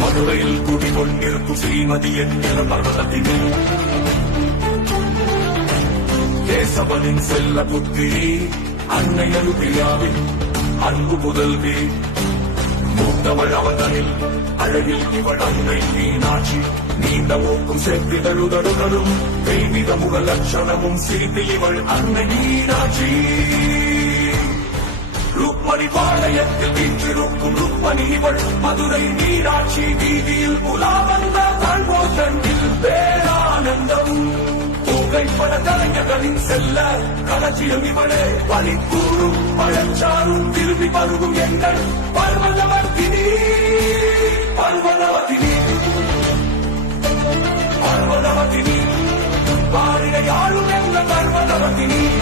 மதுரையில் குடிகொண்டிருக்கும் ஸ்ரீமதி என்கிற பர்வதத்தினில் கேசவனின் செல்ல புத்திரி அன்னையல் பிரியாவின் அன்பு புதல்வி மூத்தவள் அவதனில் அழகில் இவள் அன்னை மீனாட்சி. நீண்ட மூக்கும் செவ்விதழுதழுதலும் தெய்வீக முக லட்சணமும் சிரித்து இவள் அன்னை மீனாட்சி ருக்மணி பாளையத்தில் வீற்றிருக்கும் ருக்மணி இவள் மதுரை மீனாட்சி வீதியில் உலா வந்த கண்போட்டனில் பேரானந்தம். புகைப்பட கலைஞர்களின் செல்ல களஞ்சியம் இவளே பலி கூறும் பழச்சாரும் திரும்பி பருகும் எங்கள் பர்வதவர்த்தினி I'll